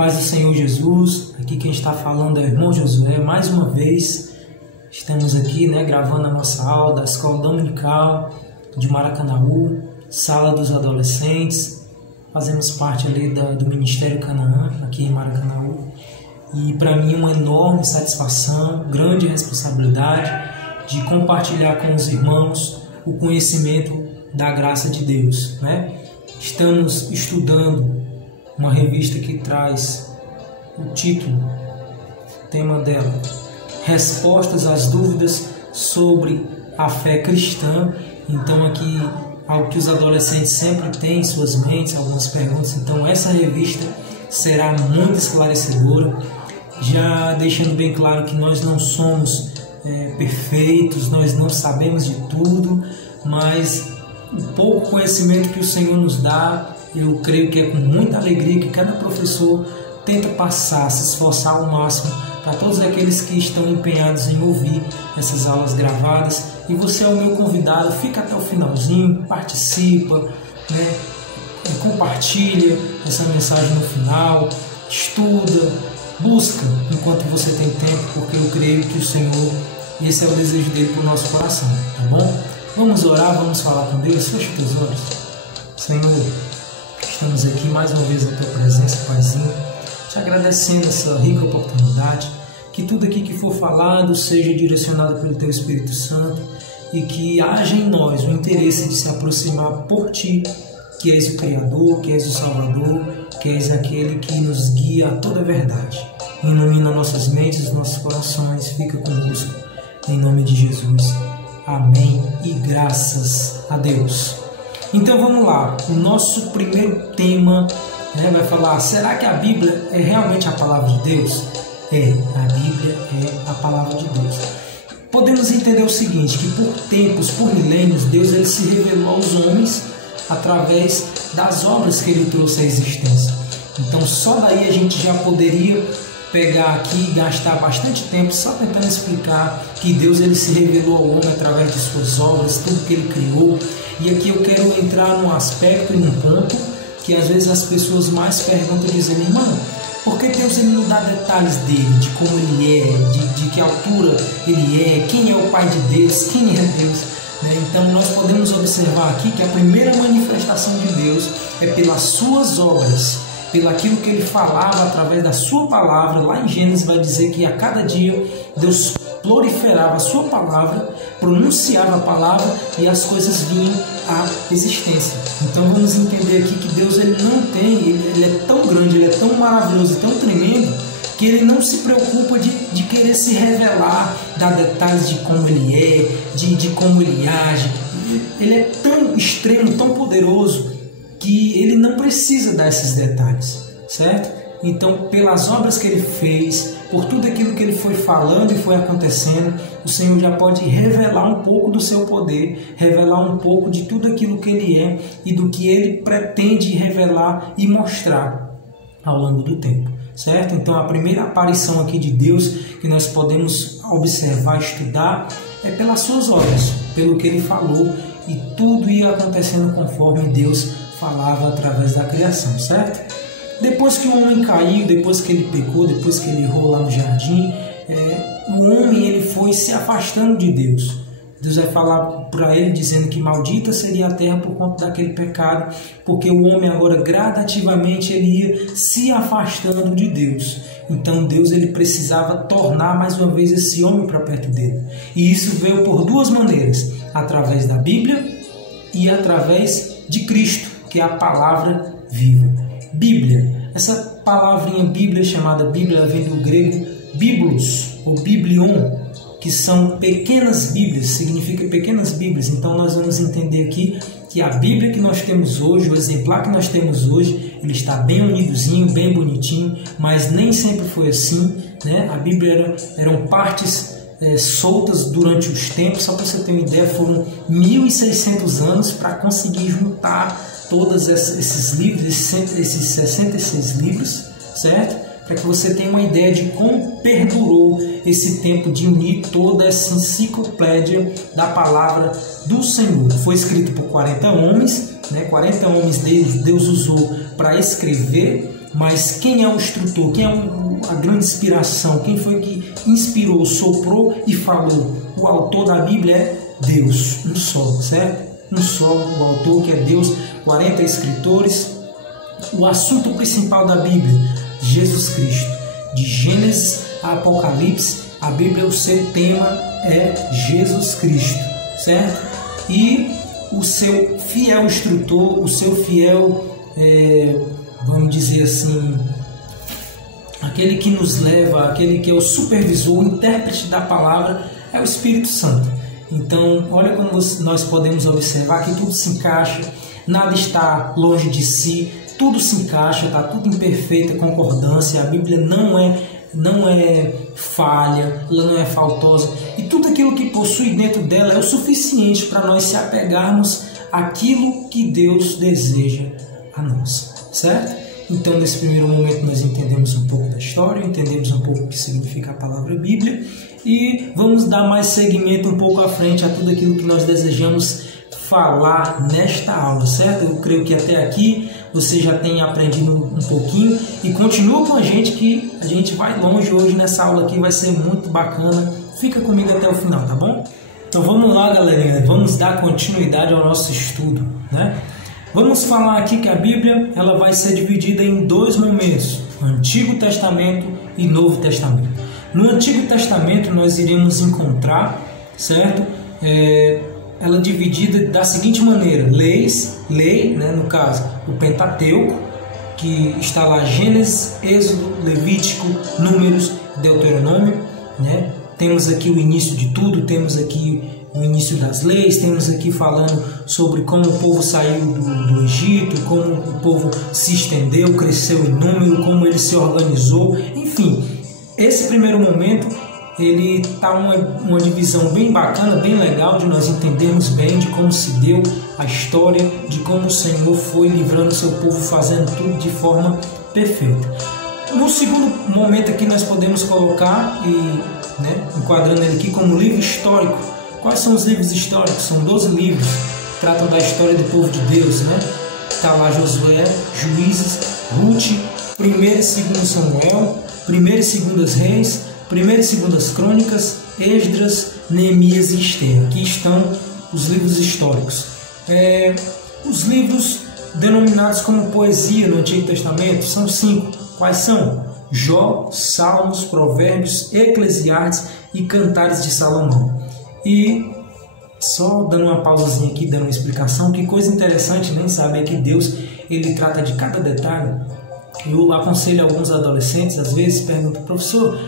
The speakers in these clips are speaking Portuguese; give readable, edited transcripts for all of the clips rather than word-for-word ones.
paz do Senhor Jesus. Aqui quem está falando é o irmão Josué. Mais uma vez estamos aqui, gravando a nossa aula da Escola Dominical de Maracanaú, Sala dos Adolescentes. Fazemos parte ali do Ministério Canaã, aqui em Maracanaú. E para mim é uma enorme satisfação, grande responsabilidade de compartilhar com os irmãos o conhecimento da graça de Deus, Estamos estudando uma revista que traz o título, o tema dela, Respostas às Dúvidas sobre a Fé Cristã. Então aqui, algo que os adolescentes sempre têm em suas mentes, algumas perguntas. Então essa revista será muito esclarecedora, já deixando bem claro que nós não somos perfeitos, nós não sabemos de tudo, mas o pouco conhecimento que o Senhor nos dá, eu creio que é com muita alegria que cada professor tenta passar, se esforçar ao máximo para todos aqueles que estão empenhados em ouvir essas aulas gravadas. E você é o meu convidado, fica até o finalzinho, participa, compartilha essa mensagem no final, estuda, busca enquanto você tem tempo, porque eu creio que o Senhor, esse é o desejo dele para o nosso coração, tá bom? Vamos orar, vamos falar com Deus. Feche os teus olhos. Senhor, estamos aqui mais uma vez na tua presença, Paizinho, te agradecendo essa rica oportunidade, que tudo aqui que for falado seja direcionado pelo teu Espírito Santo e que haja em nós o interesse de se aproximar por ti, que és o Criador, que és o Salvador, que és aquele que nos guia a toda a verdade. Ilumina nossas mentes, nossos corações, fica conosco, em nome de Jesus. Amém e graças a Deus. Então vamos lá, o nosso primeiro tema vai falar: será que a Bíblia é realmente a palavra de Deus? A Bíblia é a palavra de Deus. Podemos entender o seguinte, que por tempos, por milênios, Deus ele se revelou aos homens através das obras que ele trouxe à existência. Então só daí a gente já poderia pegar aqui e gastar bastante tempo só tentando explicar que Deus ele se revelou ao homem através de suas obras, tudo que ele criou. E aqui eu quero entrar num aspecto e num ponto que às vezes as pessoas mais perguntam, dizendo: irmão, por que Deus ele não dá detalhes dele, de como ele é, de que altura ele é, quem é o Pai de Deus, quem é Deus? Então nós podemos observar aqui que a primeira manifestação de Deus é pelas suas obras, pelo aquilo que ele falava através da sua palavra. Lá em Gênesis vai dizer que a cada dia Deus proliferava a sua palavra, pronunciava a palavra e as coisas vinham à existência. Então vamos entender aqui que Deus ele não tem, ele é tão grande, ele é tão maravilhoso e tão tremendo, que ele não se preocupa de querer se revelar, dar detalhes de como ele é, de como ele age. Ele é tão extremo, tão poderoso, que ele não precisa dar esses detalhes, certo? Então, pelas obras que ele fez, por tudo aquilo que ele foi falando e foi acontecendo, o Senhor já pode revelar um pouco do seu poder, revelar um pouco de tudo aquilo que ele é e do que ele pretende revelar e mostrar ao longo do tempo, certo? Então, a primeira aparição aqui de Deus que nós podemos observar, estudar, é pelas suas obras, pelo que ele falou, e tudo ia acontecendo conforme Deus falava através da criação, certo? Depois que o homem caiu, depois que ele pecou, depois que ele errou lá no jardim, o homem ele foi se afastando de Deus. Deus vai falar para ele dizendo que maldita seria a terra por conta daquele pecado, porque o homem agora gradativamente ele ia se afastando de Deus. Então Deus ele precisava tornar mais uma vez esse homem para perto dele. E isso veio por duas maneiras: através da Bíblia e através de Cristo, que é a palavra viva. Bíblia, essa palavrinha Bíblia chamada Bíblia vem do grego biblos ou biblion, que são pequenas Bíblias, significa pequenas Bíblias. Então nós vamos entender aqui que a Bíblia que nós temos hoje, o exemplar que nós temos hoje, ele está bem unidozinho, bem bonitinho, mas nem sempre foi assim, A Bíblia eram partes soltas durante os tempos. Só para você ter uma ideia, foram 1.600 anos para conseguir juntar todos esses livros, esses 66 livros, certo? Para que você tenha uma ideia de como perdurou esse tempo de unir toda essa enciclopédia da palavra do Senhor. Foi escrito por 40 homens, 40 homens Deus usou para escrever Mas quem é o instrutor? Quem é a grande inspiração? Quem foi que inspirou, soprou e falou? O autor da Bíblia é Deus, um só, certo? Um só, o autor, que é Deus, 40 escritores. O assunto principal da Bíblia, Jesus Cristo. De Gênesis a Apocalipse, a Bíblia, o seu tema é Jesus Cristo, certo? E o seu fiel instrutor, o seu fiel, vamos dizer assim, aquele que nos leva, aquele que é o supervisor, o intérprete da palavra, é o Espírito Santo. Então, olha como nós podemos observar que tudo se encaixa, nada está longe de si, tudo se encaixa, está tudo em perfeita concordância. A Bíblia não é falha, ela não é faltosa, e tudo aquilo que possui dentro dela é o suficiente para nós se apegarmos àquilo que Deus deseja a nós, certo? Então, nesse primeiro momento, nós entendemos um pouco da história, entendemos um pouco o que significa a palavra Bíblia, e vamos dar mais seguimento um pouco à frente a tudo aquilo que nós desejamos falar nesta aula, certo? Eu creio que até aqui você já tem aprendido um pouquinho, e continua com a gente que a gente vai longe hoje nessa aula aqui, vai ser muito bacana. Fica comigo até o final, tá bom? Então vamos lá, galerinha, vamos dar continuidade ao nosso estudo, né? Vamos falar aqui que a Bíblia ela vai ser dividida em dois momentos, Antigo Testamento e Novo Testamento. No Antigo Testamento nós iremos encontrar, certo? Ela é dividida da seguinte maneira: lei, né, no caso, o Pentateuco, que está lá Gênesis, Êxodo, Levítico, Números, Deuteronômio, né? Temos aqui o início de tudo, temos aqui o início das leis, temos aqui falando sobre como o povo saiu do Egito, como o povo se estendeu, cresceu em número, como ele se organizou, enfim. Esse primeiro momento, ele está uma divisão bem bacana, bem legal, de nós entendermos bem de como se deu a história, de como o Senhor foi livrando o seu povo, fazendo tudo de forma perfeita. No segundo momento aqui nós podemos colocar, enquadrando ele aqui como livro histórico. Quais são os livros históricos? São 12 livros que tratam da história do povo de Deus, né? Está lá Josué, Juízes, Ruth, 1 e 2 Samuel, 1 e 2 Reis, 1 e 2 Crônicas, Esdras, Neemias e Esther. Aqui estão os livros históricos. Os livros denominados como poesia no Antigo Testamento são 5. Quais são? Jó, Salmos, Provérbios, Eclesiastes e Cantares de Salomão. E só dando uma pausazinha aqui, dando uma explicação, que coisa interessante, nem sabe, é que Deus ele trata de cada detalhe. Eu aconselho alguns adolescentes, às vezes, perguntam: professor,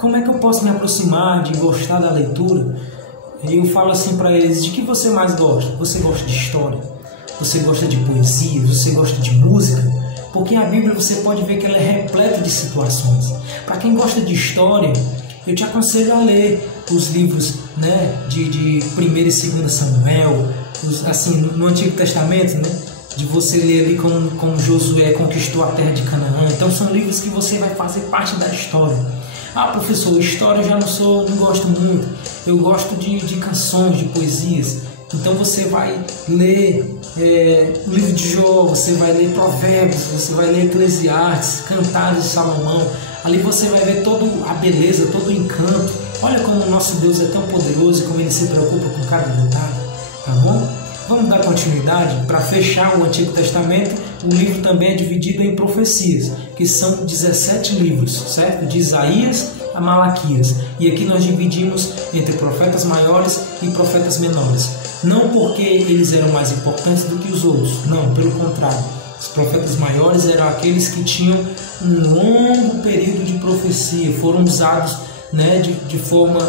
como é que eu posso me aproximar de gostar da leitura? E eu falo assim para eles: de que você mais gosta? Você gosta de história? Você gosta de poesia? Você gosta de música? Porque a Bíblia você pode ver que ela é repleta de situações. Para quem gosta de história, eu te aconselho a ler os livros, né, de 1 e 2 Samuel, assim, no Antigo Testamento, né, de você ler ali como Josué conquistou a terra de Canaã. Então são livros que você vai fazer parte da história. Ah, professor, história eu já não gosto muito. Eu gosto de canções, de poesias. Então você vai ler o livro de Jó, você vai ler Provérbios, você vai ler Eclesiastes, Cantares de Salomão. Ali você vai ver toda a beleza, todo o encanto. Olha como o nosso Deus é tão poderoso e como Ele se preocupa com cada detalhe, tá bom? Vamos dar continuidade. Para fechar o Antigo Testamento, o livro também é dividido em profecias, que são 17 livros, certo? De Isaías a Malaquias. E aqui nós dividimos entre profetas maiores e profetas menores. Não porque eles eram mais importantes do que os outros, não, pelo contrário. Os profetas maiores eram aqueles que tinham um longo período de profecia, foram usados, né, de forma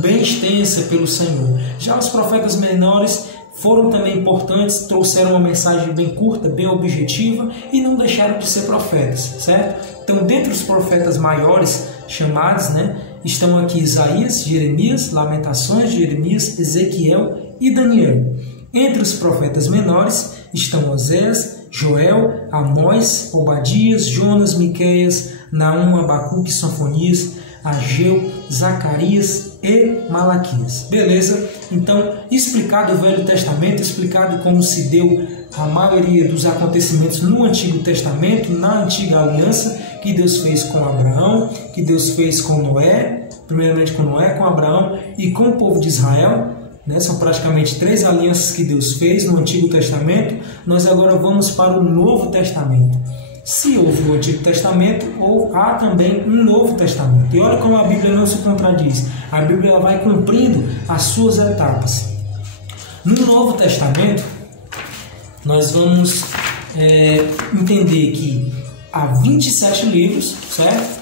bem extensa pelo Senhor. Já os profetas menores foram também importantes, trouxeram uma mensagem bem curta, bem objetiva e não deixaram de ser profetas, certo? Então, dentre os profetas maiores chamados, né, estão aqui Isaías, Jeremias, Lamentações, Jeremias, Ezequiel e Daniel. Entre os profetas menores estão Oséias, Joel, Amós, Obadias, Jonas, Miqueias, Naum, Abacuque, Sofonias, Ageu, Zacarias, e Malaquias. Beleza? Então, explicado o Velho Testamento, explicado como se deu a maioria dos acontecimentos no Antigo Testamento, na Antiga Aliança, que Deus fez com Abraão, que Deus fez com Noé, primeiramente com Noé, com Abraão e com o povo de Israel. São praticamente 3 alianças que Deus fez no Antigo Testamento. Nós agora vamos para o Novo Testamento. Se houve o Antigo Testamento, há também um Novo Testamento. E olha como a Bíblia não se contradiz. A Bíblia vai cumprindo as suas etapas. No Novo Testamento, nós vamos entender que há 27 livros, certo?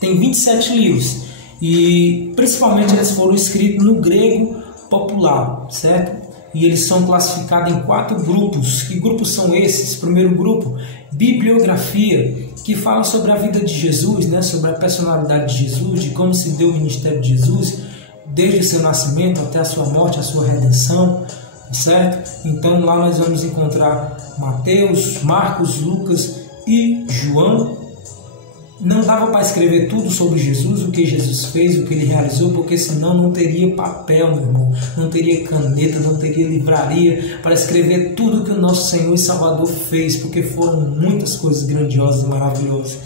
Tem 27 livros. E principalmente eles foram escritos no grego popular, certo? E eles são classificados em 4 grupos. Que grupos são esses? Primeiro grupo, bibliografia, que fala sobre a vida de Jesus, sobre a personalidade de Jesus, de como se deu o ministério de Jesus, desde o seu nascimento até a sua morte, a sua redenção, certo? Então lá nós vamos encontrar Mateus, Marcos, Lucas e João. Não dava para escrever tudo sobre Jesus, o que Jesus fez, o que ele realizou, porque senão não teria papel, meu irmão, não teria caneta, não teria livraria para escrever tudo que o nosso Senhor e Salvador fez, porque foram muitas coisas grandiosas e maravilhosas.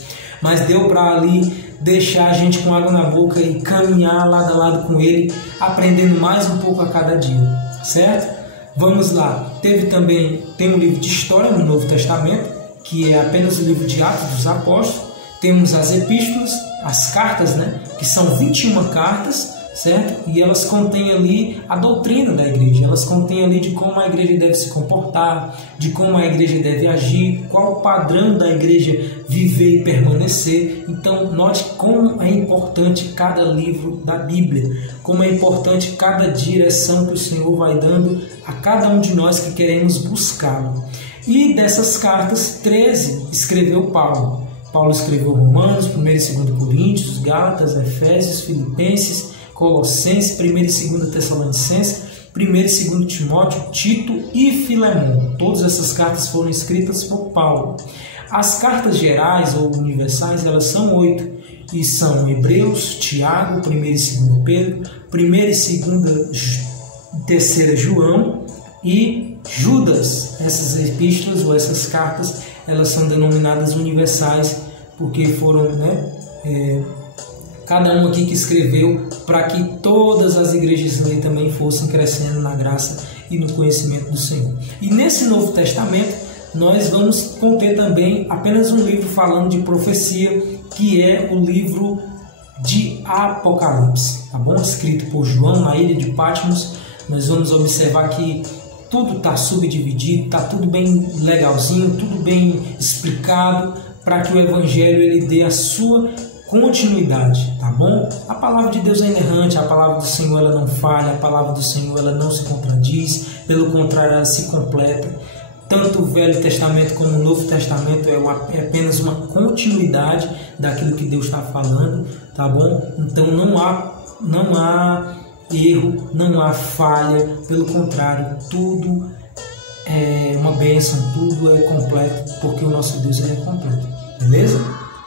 Mas deu para ali deixar a gente com água na boca e caminhar lado a lado com ele, aprendendo mais um pouco a cada dia, certo? Vamos lá, tem um livro de história no Novo Testamento, que é apenas o livro de Atos dos Apóstolos. Temos as epístolas, as cartas, que são 21 cartas, certo? E elas contêm ali a doutrina da igreja, elas contêm ali de como a igreja deve se comportar, de como a igreja deve agir, qual o padrão da igreja viver e permanecer. Então, note como é importante cada livro da Bíblia, como é importante cada direção que o Senhor vai dando a cada um de nós que queremos buscá-lo. E dessas cartas, 13 escreveu Paulo. Paulo escreveu Romanos, 1 e 2 Coríntios, Gálatas, Efésios, Filipenses, Colossenses, 1 e 2 Tessalonicenses, 1 e 2 Timóteo, Tito e Filemão. Todas essas cartas foram escritas por Paulo. As cartas gerais ou universais, elas são 8, e são Hebreus, Tiago, 1 e 2 Pedro, 1 e 2 3 João e Judas. Essas epístolas ou essas cartas, elas são denominadas universais porque foram, cada um aqui que escreveu para que todas as igrejas ali também fossem crescendo na graça e no conhecimento do Senhor. E nesse Novo Testamento nós vamos conter também apenas um livro falando de profecia, que é o livro de Apocalipse, tá bom? Escrito por João na ilha de Patmos. Nós vamos observar que tudo está subdividido, está tudo bem legalzinho, tudo bem explicado, para que o Evangelho ele dê a sua continuidade, tá bom? A palavra de Deus é inerrante, a palavra do Senhor ela não falha, a palavra do Senhor ela não se contradiz, pelo contrário ela se completa. Tanto o Velho Testamento como o Novo Testamento é apenas uma continuidade daquilo que Deus está falando, tá bom? Então não há erro, não há falha, pelo contrário, tudo é uma bênção, tudo é completo, porque o nosso Deus é completo, beleza?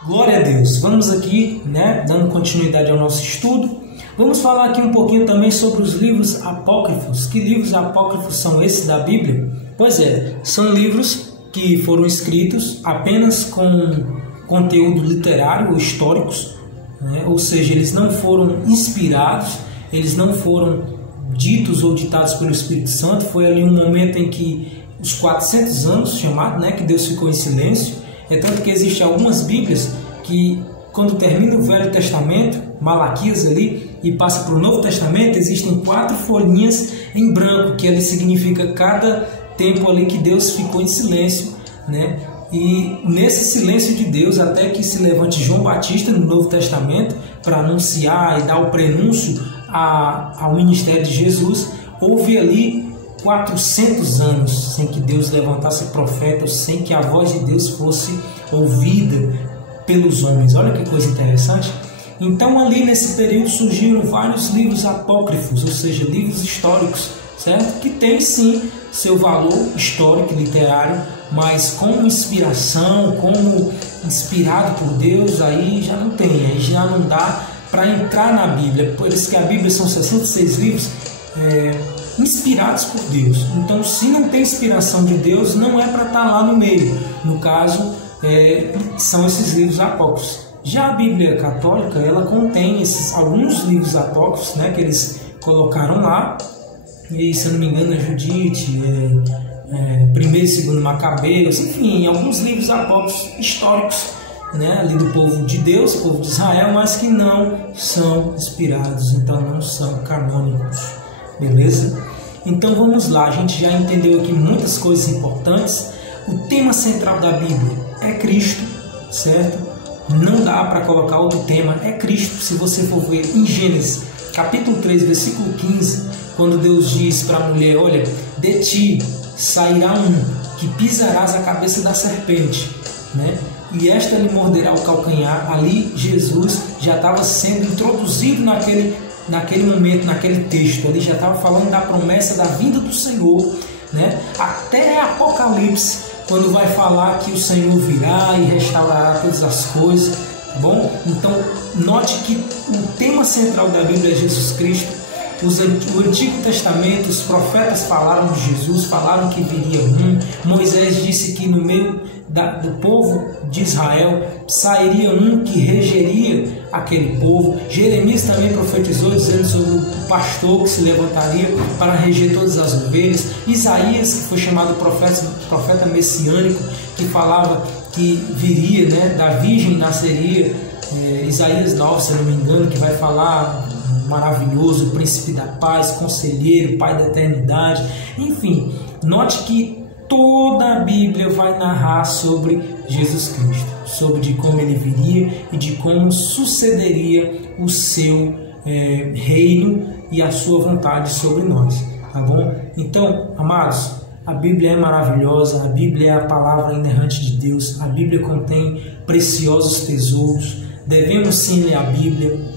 Glória a Deus! Vamos aqui, dando continuidade ao nosso estudo, vamos falar aqui um pouquinho também sobre os livros apócrifos. Que livros apócrifos são esses da Bíblia? Pois é, são livros que foram escritos apenas com conteúdo literário ou históricos, ou seja, eles não foram inspirados, eles não foram ditos ou ditados pelo Espírito Santo. Foi ali um momento em que os 400 anos chamado, que Deus ficou em silêncio. É tanto que existem algumas Bíblias que, quando termina o Velho Testamento, Malaquias ali, e passa para o Novo Testamento, existem 4 folhinhas em branco, que ali significa cada tempo ali que Deus ficou em silêncio, E nesse silêncio de Deus, até que se levante João Batista no Novo Testamento para anunciar e dar o prenúncio ao ministério de Jesus, houve ali 400 anos sem que Deus levantasse profetas, sem que a voz de Deus fosse ouvida pelos homens. Olha que coisa interessante. Então ali nesse período surgiram vários livros apócrifos, ou seja, livros históricos, certo? Que tem sim seu valor histórico e literário, mas como inspiração, como inspirado por Deus, aí já não tem, aí já não dá para entrar na Bíblia. Por isso que a Bíblia são 66 livros inspirados por Deus. Então, se não tem inspiração de Deus, não é para estar lá no meio. No caso, são esses livros apócrifos. Já a Bíblia católica, ela contém alguns livros apócrifos, né, que eles colocaram lá. E, se eu não me engano, é Judite, 1º e 2º Macabeus, enfim, alguns livros apócrifos históricos, né, ali do povo de Deus, povo de Israel, mas que não são inspirados, então não são canônicos, beleza? Então vamos lá, a gente já entendeu aqui muitas coisas importantes. O tema central da Bíblia é Cristo, certo? Não dá para colocar outro tema, é Cristo. Se você for ver em Gênesis capítulo 3, versículo 15, quando Deus diz para a mulher, olha, de ti sairá um que pisarás a cabeça da serpente, né? E esta lhe morderá o calcanhar. Ali Jesus já estava sendo introduzido naquele momento, naquele texto. Ele já estava falando da promessa da vinda do Senhor, né? Até Apocalipse, quando vai falar que o Senhor virá e restaurará todas as coisas. Bom, então note que o tema central da Bíblia é Jesus Cristo. O Antigo Testamento, os profetas falaram de Jesus, falaram que viria um. Moisés disse que no meio do povo de Israel sairia um que regeria aquele povo. Jeremias também profetizou dizendo sobre o pastor que se levantaria para reger todas as ovelhas. Isaías, que foi chamado profeta messiânico, que falava que viria, né, da virgem nasceria. Isaías 9, se não me engano, que vai falar maravilhoso, príncipe da paz, conselheiro, pai da eternidade. Enfim, note que toda a Bíblia vai narrar sobre Jesus Cristo, sobre de como ele viria e de como sucederia o seu reino e a sua vontade sobre nós, tá bom? Então, amados, a Bíblia é maravilhosa, a Bíblia é a palavra inerrante de Deus, a Bíblia contém preciosos tesouros. Devemos sim ler a Bíblia.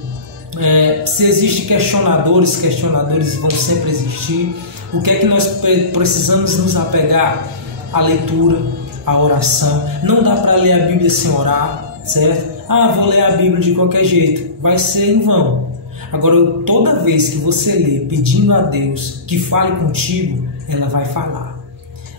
Se existem questionadores vão sempre existir. O que é que nós precisamos nos apegar? A leitura, a oração. Não dá para ler a Bíblia sem orar, certo? Vou ler a Bíblia de qualquer jeito, vai ser em vão. Agora, toda vez que você lê pedindo a Deus que fale contigo, ela vai falar.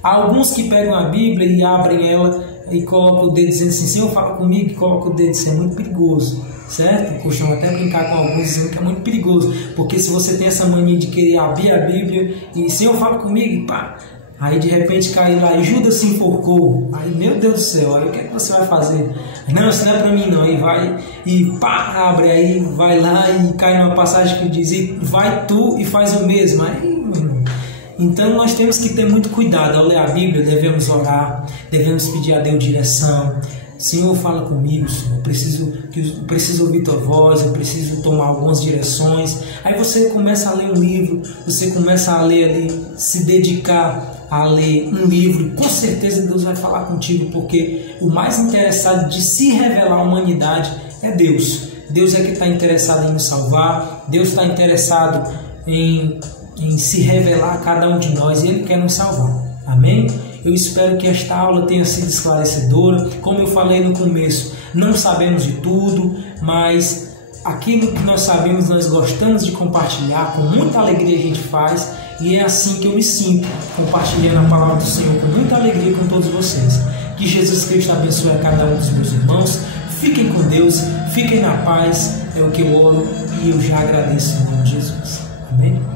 Há alguns que pegam a Bíblia e abrem ela e colocam o dedo dizendo assim, Senhor, fala comigo, e colocam o dedo, isso é muito perigoso, certo? Eu costumo até brincar com alguns dizendo que é muito perigoso, porque se você tem essa mania de querer abrir a Bíblia e Senhor, fala comigo, e pá, aí de repente cai lá e Judas se enforcou, aí meu Deus do céu, aí o que é que você vai fazer? Não, isso não é para mim não, aí vai e pá, abre, aí vai lá e cai numa passagem que diz, e vai tu e faz o mesmo, aí... Então nós temos que ter muito cuidado ao ler a Bíblia, devemos orar, devemos pedir a Deus direção. Senhor, fala comigo, Senhor, eu preciso ouvir tua voz, eu preciso tomar algumas direções. Aí você começa a ler um livro, você começa a ler ali, se dedicar a ler um livro, com certeza Deus vai falar contigo, porque o mais interessado de se revelar à humanidade é Deus. Deus é que está interessado em nos salvar, Deus está interessado em se revelar a cada um de nós e Ele quer nos salvar. Amém? Eu espero que esta aula tenha sido esclarecedora. Como eu falei no começo, não sabemos de tudo, mas aquilo que nós sabemos, nós gostamos de compartilhar, com muita alegria a gente faz, e é assim que eu me sinto, compartilhando a palavra do Senhor com muita alegria com todos vocês. Que Jesus Cristo abençoe a cada um dos meus irmãos. Fiquem com Deus, fiquem na paz, é o que eu oro e eu já agradeço em nome de Jesus. Amém?